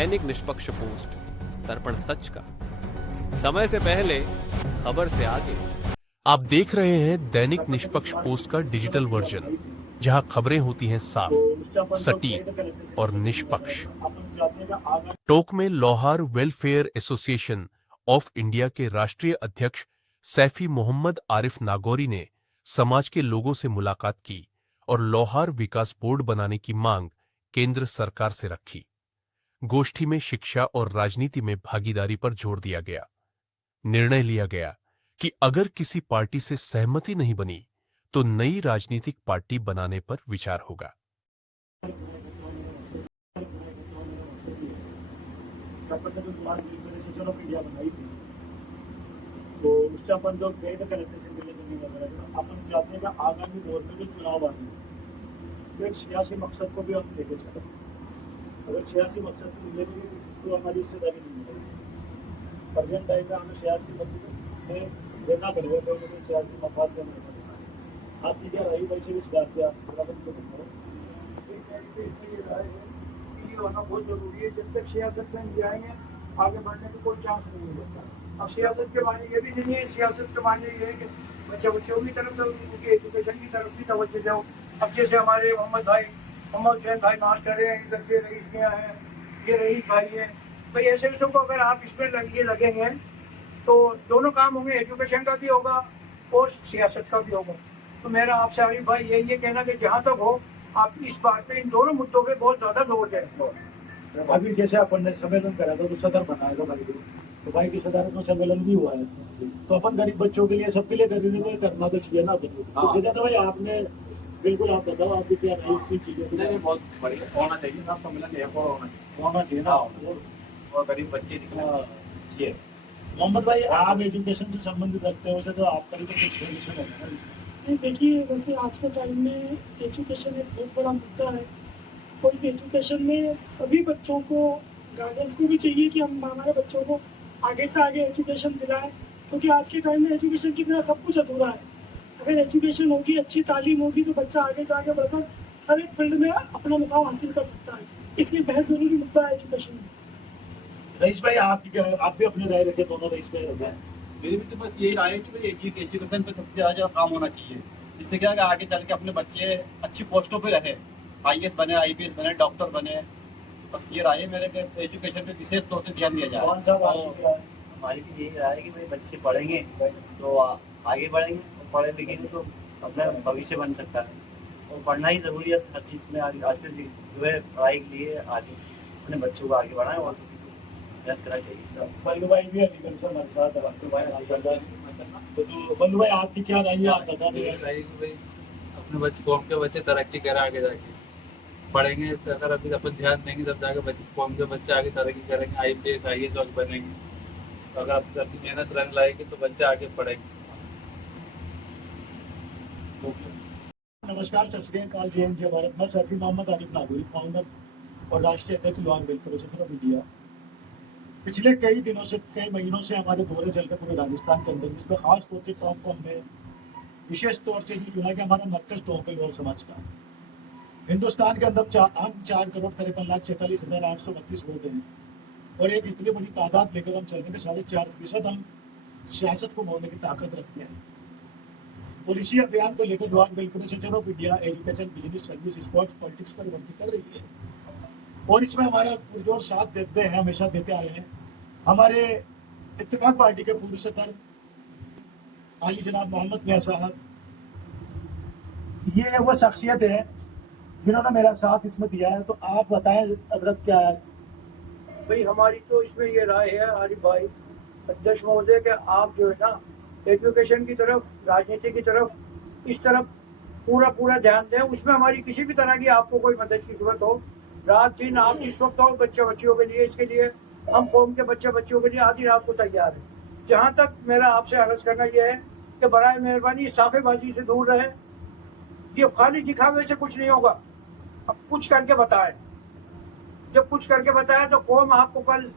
दैनिक निष्पक्ष पोस्ट, दर्पण सच का, समय से पहले, खबर से आगे। आप देख रहे हैं दैनिक निष्पक्ष पोस्ट का डिजिटल वर्जन, जहां खबरें होती हैं साफ, सटीक और निष्पक्ष। टोंक में लोहार वेलफेयर एसोसिएशन ऑफ इंडिया के राष्ट्रीय अध्यक्ष सैफी मोहम्मद आरिफ नागौरी ने समाज के लोगों से मुलाकात की और लोहार विकास बोर्ड बनाने की मांग केंद्र सरकार से रखी। गोष्ठी में शिक्षा और राजनीति में भागीदारी पर जोर दिया गया। निर्णय लिया गया कि अगर किसी पार्टी से सहमति नहीं बनी तो नई राजनीतिक पार्टी बनाने पर विचार होगा। तो उससे अपन जो गए थे कलेक्टर से मिले थे वगैरह, अपन चाहते हैं कि आगामी दौर में जो चुनाव आ रहे हैं तो एक सियासी मकसद को भी हम लेके चलें। अगर सियासी मकसद को लेंगे तो हमारी हिस्सेदारी नहीं मिलेगी। प्रेजेंट टाइम में हमें सियासी मकसद में लेना पड़ेगा, कोई ना कोई सियासी मफाद देना पड़ेगा। आपकी क्या राय भाई से इस बात पे आप होना बहुत जरूरी है। जब तक सियासत में जाएंगे आगे बढ़ने का कोई चांस नहीं होता। अब सियासत के माने ये भी नहीं है, सियासत के माने ये है कि बच्चों की तरफ तो उनकी एजुकेशन की तरफ भी तवज्जो दो। अब जैसे हमारे मोहम्मद हुसैन भाई मास्टर हैं, इधर से रईस मियाँ हैं, ये रईस भाई हैं, भाई ऐसे सबको अगर आप इसमें लगेंगे तो दोनों काम होंगे, एजुकेशन का भी होगा और सियासत का भी होगा। तो मेरा आपसे आरिफ भाई यही कहना कि जहाँ तक हो आप इस बात पे, इन दोनों मुद्दों पे बहुत ज़्यादा जोर दें। अभी जैसे अपन ने सम्मेलन करा था तो सदर बनाया था भाई को, तो भाई की सदारत में सम्मेलन भी हुआ है, तो अपन गरीब बच्चों के लिए सबके लिए गरीबी को करना तो चाहिए ना। तो तो भाई आपने बिल्कुल, आप बताओ आपकी क्या राय इस चीज़ में? बहुत बढ़िया होना चाहिए ना सम्मेलन, होना चाहिए ना, और गरीब बच्चे चाहिए। मोहम्मद भाई, आप एजुकेशन से संबंधित रखते हो, वैसे तो आपका भी तो कुछ सोल्यूशन है। नहीं, देखिए वैसे आज के टाइम में एजुकेशन एक बहुत बड़ा मुद्दा है और इस एजुकेशन में सभी बच्चों को, गार्जियंस को भी चाहिए कि हम हमारे बच्चों को आगे से आगे एजुकेशन दिलाएं, क्योंकि आज के टाइम में एजुकेशन की बिना सब कुछ अधूरा है। अगर एजुकेशन होगी, अच्छी तालीम होगी तो बच्चा आगे से आगे बढ़कर हर एक फील्ड में अपना मुकाम हासिल कर सकता है। इसलिए बहुत ज़रूरी मुद्दा है एजुकेशन में। रईस भाई, आप भी अपनी राय रखे, दोनों रईस भाई रखे। मेरी भी तो बस यही राय है कि एजुकेशन पे सबसे ज़्यादा काम होना चाहिए, जिससे क्या है आगे चल के अपने बच्चे अच्छी पोस्टों पे रहे, IAS बने, IPS बने, डॉक्टर बने। बस ये राय है मेरे के, एजुकेशन पे विशेष तौर से ध्यान दिया जाए। कौन सा हमारी भी यही राय है कि भाई बच्चे पढ़ेंगे तो आगे बढ़ेंगे, और पढ़े लिखेंगे तो अपना भविष्य बन सकता है, और पढ़ना ही ज़रूरी है हर चीज़ में। आजकल जो है पढ़ाई के लिए आगे अपने बच्चों को आगे बढ़ाएं और मेहनत करना चाहिए। बल्लू भाई भी अधिकारी से हमारे साथ है। तो बल्लू भाई, आपकी क्या राय है, आप बता दें। अपने बच्चे, कौम के बच्चे तरक्की करें, आगे जाके पढ़ेंगे तो अगर अभी अपन ध्यान देंगे तब जाके बच्चे, कौम के बच्चे आगे तरक्की करेंगे, IPS IAS बनेंगे। तो अगर आप अपनी मेहनत रंग लाएंगे तो बच्चे आगे पढ़ेंगे। नमस्कार, सत श्री अकाल, जय हिंद, जय भारत। मैं सैफी मोहम्मद आरिफ नागौरी, फाउंडर और राष्ट्रीय अध्यक्ष लोहार वेलफेयर एसोसिएशन ऑफ इंडिया। पिछले कई दिनों से, कई महीनों से हमारे दौरे चल रहे पूरे राजस्थान के अंदर, जिसमें खास तौर से टोंक को हमने विशेष तौर से भी चुना कि हमारा मरकज टोंक है लोहार समाज का। हिंदुस्तान के अंदर हम 4,53,46,832 वोट हैं और एक इतनी बड़ी तादाद लेकर हम चल रहे हैं कि 4.5% हम सियासत को मोड़ने की ताकत रखते हैं। और इसी अभियान को लेकर लोहार welfare association of India education, business, service, sports, politics पर वर्क कर रही है और इसमें हमारा पुरजोर साथ देते हैं, हमेशा देते आ रहे हैं। हमारे इत्तेफाक पार्टी के पूर्व सदर आली जनाब मोहम्मद मियां साहब, ये वो शख्सियत है जिन्होंने मेरा साथ इसमें दिया है। तो आप बताएं हजरत, क्या है भाई? हमारी तो इसमें ये राय है आरिफ भाई, अध्यक्ष महोदय, कि आप जो है ना एजुकेशन की तरफ, राजनीति की तरफ, इस तरफ पूरा ध्यान दें। उसमें हमारी किसी भी तरह की आपको कोई मदद की जरूरत हो, रात दिन आप जिस वक्त हो, बच्चों के लिए, इसके लिए हम कौम के बच्चों के लिए आधी रात को तैयार है। जहाँ तक मेरा आपसे अर्ज करना यह है कि बराए मेहरबानी साफेबाजी से दूर रहे। ये खाली दिखावे से कुछ नहीं होगा, अब कुछ करके बताएं। जब कुछ करके बताया तो कौम आपको कल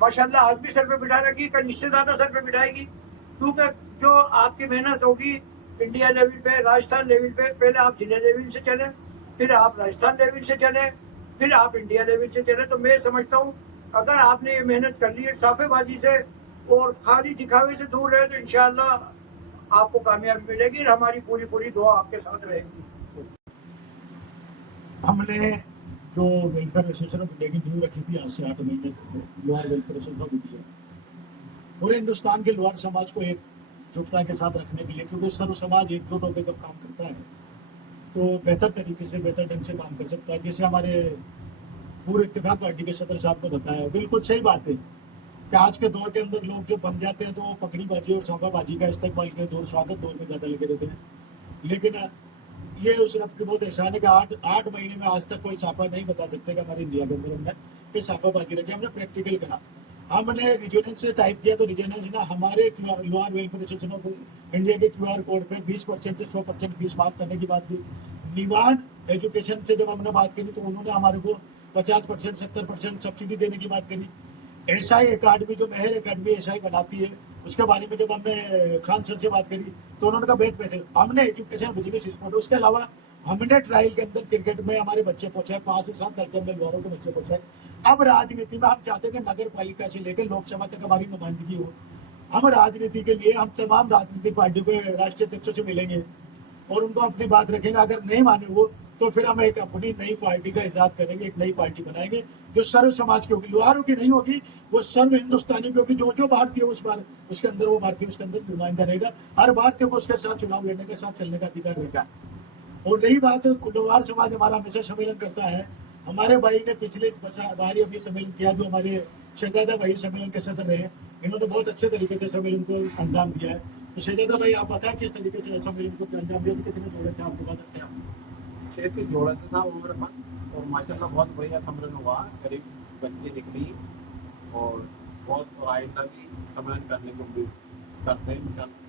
माशाल्लाह आज भी सर पे बिठा रखी, कल इससे ज़्यादा सर पे बिठाएगी, क्योंकि जो आपकी मेहनत होगी इंडिया लेवल पे, राजस्थान लेवल पे, पहले आप जिले लेवल से चले, फिर आप राजस्थान लेवल से चले, फिर आप इंडिया लेवल से चले। तो मैं समझता हूँ अगर आपने ये मेहनत कर ली है साफेबाजी से और खाली दिखावे से दूर रहे तो इंशाल्लाह आपको कामयाबी मिलेगी और हमारी पूरी पूरी दुआ आपके साथ रहेगी। हमने जो वेलफेयर एसोसिएशन ऑफ इंडिया की नींव रखी थी आज से 8 महीने lower welfare association of India, पूरे हिंदुस्तान के लोअर समाज को एकजुटता के साथ रखने के लिए, क्योंकि सर्व समाज एकजुट होकर जब काम करता है तो बेहतर तरीके से बेहतर ढंग से काम कर सकता है। जैसे हमारे पूर्व इत्तेफाक पार्टी के सदर साहब ने बताया, बिल्कुल सही बात है कि आज के दौर के अंदर लोग जो बन जाते हैं तो वो पकड़ीबाजी और साफाबाजी का इस्तेमाल के दौर स्वागत दौर में ज़्यादा लगे रहते हैं। लेकिन ये उस रब की बहुत एहसान है कि आठ महीने में आज तक कोई साफा नहीं बता सकते कि हमारे इंडिया के अंदर हमने ये साफाबाजी रखी। हमने प्रैक्टिकल करा, हमने रिजोनेंस से टाइप किया तो रिजोनेंस ने हमारे lower welfare association of India के QR कोड पर 20% से 100% फीस माफ करने की बात की। निवाण एजुकेशन से जब हमने बात करी तो उन्होंने हमारे को 50% 70% सब्सिडी देने की बात करी। SI अकाडमी जो मेहर अकाडमी SI बनाती है उसके बारे में जब हमने खान सर से बात करी तो उन्होंने कहा बेहद पैसे। हमने एजुकेशन बिजनेस स्पोर्ट, उसके अलावा हमने ट्रायल के अंदर क्रिकेट में हमारे बच्चे पहुंचे, 5 से 7 साल के अंदर लोअरों के बच्चे पहुंचे। अब राजनीति में हम चाहते हैं कि नगर पालिका से लेकर लोकसभा तक हमारी नुमाइंदगी हो। हम राजनीति के लिए हम तमाम राजनीतिक पार्टियों के राष्ट्रीय अध्यक्षों से मिलेंगे और उनको अपनी बात रखेंगे। अगर नहीं माने वो तो फिर हम एक अपनी नई पार्टी का इजाद करेंगे, एक नई पार्टी बनाएंगे जो सर्व समाज की होगी, लोहारों की नहीं होगी, वो सर्व हिंदुस्तानी की होगी। जो भारतीय उस बार उसके अंदर वो भारतीय उसके अंदर नुमाइंदा रहेगा। हर भारतीय को उसके साथ चुनाव लड़ने के साथ चलने का अधिकार रहेगा। और रही बात लोहार समाज हमारा हमेशा सम्मेलन करता है। हमारे भाई ने पिछले बारी अभी सम्मेलन किया, जो हमारे शहजादा भाई सम्मेलन के सदर रहे, इन्होंने बहुत अच्छे तरीके से सम्मेलन को अंजाम दिया है। तो शहजादा भाई आप बताएं किस तरीके से सम्मेलन को अंजाम दिया, कितने जोड़े थे आपको बात थे? सिर्फ जोड़ा था उम्र में और माशाल्लाह बहुत बढ़िया सम्मेलन हुआ। करीब बच्चे निकली और बहुत आइंदा भी सम्मेलन करने को भी करते हैं इंशाल्लाह।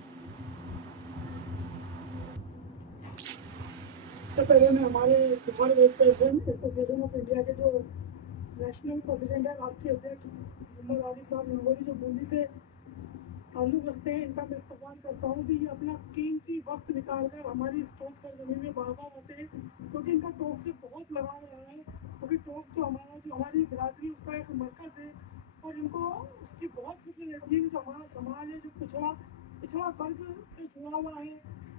सबसे पहले मैं हमारे lower welfare association of India के जो नेशनल प्रेसिडेंट है, राष्ट्रीय अध्यक्ष मोहम्मद आरिफ साहब नगोरी, जो बूंदी से ताल्लुक़ रखते हैं, इनका मैं इस्तेमाल करता हूँ कि ये अपना कीमती वक्त निकाल कर हमारी इस टोक सरजमीन में बार बार आते हैं, क्योंकि इनका टोक से बहुत लगाव रहा है। क्योंकि टोक जो हमारी बिरादरी उसका एक मरकज़ है और इनको उसकी बहुत फिक्र रहती है कि जो हमारा समाज है, जो पिछड़ा वर्ग से जुड़ा हुआ है,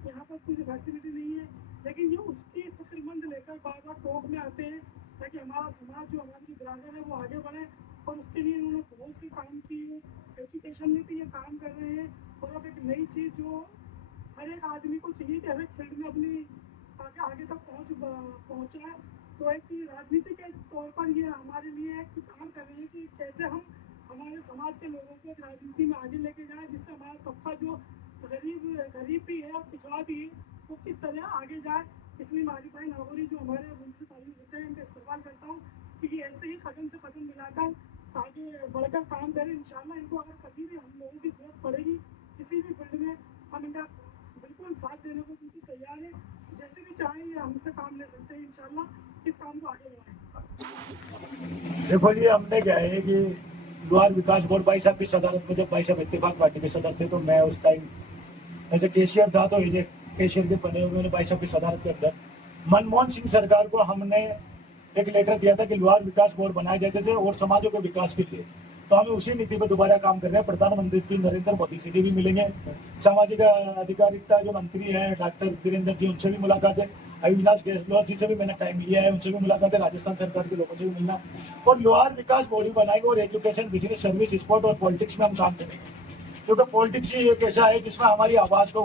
यहाँ पर कोई फैसिलिटी नहीं है, लेकिन ये उसकी फिक्रमंद लेकर बार बार टोक में आते हैं ताकि हमारा समाज जो हमारी बिरादर है वो आगे बढ़े। और उसके लिए इन्होंने बहुत से काम किए, एजुकेशन में भी ये काम कर रहे हैं। और अब एक नई चीज़ जो हर एक आदमी को चाहिए कि हर एक फील्ड में अपनी आगे तक पहुँचा है, तो एक राजनीति के तौर पर ये हमारे लिए एक काम कर रहे हैं कि कैसे हम हमारे समाज के लोगों को राजनीति में आगे लेके जाएं, जिससे हमारा तबका जो गरीब भी है और पिछड़ा भी है वो किस तरह आगे जाए। इसलिए मारी भाई नागौरी जो हमारे उनसे ताल्लुक़ होते हैं, इनका इस्तेमाल करता हूँ कि ऐसे ही कदम से कदम मिलाकर आगे बढ़कर काम करें। इंशाल्लाह इनको अगर कभी भी हम लोगों की जरूरत पड़ेगी किसी भी फील्ड में, हम इनका बिल्कुल साथ देने को बिल्कुल तैयार है। जैसे भी चाहें ये हमसे काम ले सकते हैं। इंशाल्लाह इस काम को आगे बढ़ाएं। देखो जी, हमने क्या है कि लोहार विकास बोर्ड भाई साहब की सदारत में, जब भाई साहब इत्तेफाक पार्टी के सदर थे, तो मैं उस टाइम ऐसे कैशियर था, तो ये कैशियर के बने हुए भाई साहब की सदारत के अंदर मनमोहन सिंह सरकार को हमने एक लेटर दिया था कि लोहार विकास बोर्ड बनाए जाते थे और समाजों के विकास के लिए। तो हमें उसी नीति पर दोबारा काम कर रहे हैं। प्रधानमंत्री जी नरेंद्र मोदी से भी मिलेंगे, सामाजिक अधिकारिता जो मंत्री हैं डॉक्टर वीरेंद्र जी, उनसे भी मुलाकात है। अविनाश गहलोत जी से भी मैंने टाइम लिया है, उनसे भी मुलाकात है। राजस्थान सरकार के लोगों से भी मिलना और लोहार विकास बोर्ड भी बनाएंगे और एजुकेशन, बिजनेस, सर्विस, स्पोर्ट और पॉलिटिक्स में हम काम करेंगे। क्योंकि पॉलिटिक्स ही एक ऐसा है जिसमें हमारी आवाज को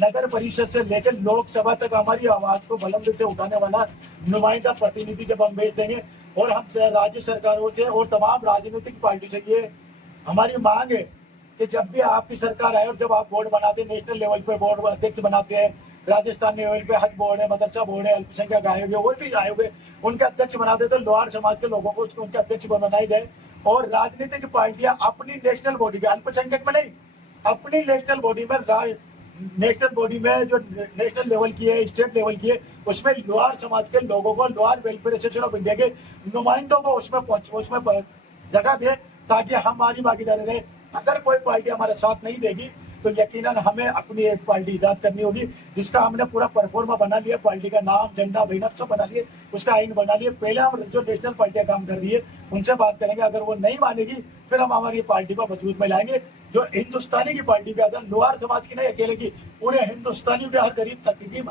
नगर परिषद से लेकर लोकसभा तक हमारी आवाज को बुलंद से उठाने वाला नुमाइंदा प्रतिनिधि जब हम भेज देंगे और हम राज्य सरकारों से और तमाम राजनीतिक पार्टी से ये हमारी मांग है कि जब भी आपकी सरकार आए और जब आप बोर्ड बनाते हैं, नेशनल लेवल पे बोर्ड अध्यक्ष बनाते हैं, राजस्थान लेवल पे हज बोर्ड है, मदरसा बोर्ड है, अल्पसंख्यक आयोग है और भी आयोग है, उनके अध्यक्ष बनाते तो लोहार समाज के लोगों को उनके अध्यक्ष बनाई जाए। और राजनीतिक पार्टियां अपनी नेशनल बॉडी के, अल्पसंख्यक में नहीं, अपनी नेशनल बॉडी में जो नेशनल लेवल की है, स्टेट लेवल की है, उसमें लोहार समाज के लोगों को, लोहार वेलफेयर एसोसिएशन ऑफ इंडिया के नुमाइंदों को उसमें जगह दे ताकि हमारी भागीदारी रहे। अगर कोई पार्टी हमारा साथ नहीं देगी तो यकीनन हमें अपनी एक पार्टी ईजाद करनी होगी जिसका हमने पूरा परफॉर्मा बना लिया, पार्टी का नाम, झंडा, बैनर सब बना लिए, उसका आइन बना लिए। पहले हम जो नेशनल पार्टियां काम कर रही है उनसे बात करेंगे, अगर वो नहीं मानेगी फिर हम हमारी पार्टी को वजूद में लाएंगे, जो हिंदुस्तानी की पार्टी पे आता है, लोहार समाज की नहीं अकेले की, पूरे हिंदुस्तानियों के हर गरीब तबके की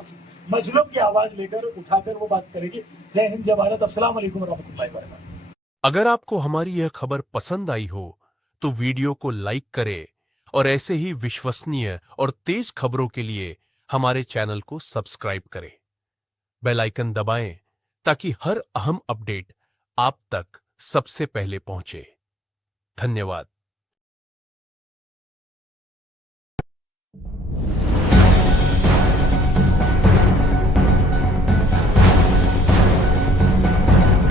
मजलूम की आवाज लेकर उठाकर वो बात करेगी। जय हिंद, जय भारत, अस्सलाम वालेकुम रहमतुल्लाहि व बरकातहू। अगर आपको हमारी यह खबर पसंद आई हो तो वीडियो को लाइक करें और ऐसे ही विश्वसनीय और तेज खबरों के लिए हमारे चैनल को सब्सक्राइब करें। बेल आइकन दबाएं ताकि हर अहम अपडेट आप तक सबसे पहले पहुंचे। धन्यवाद।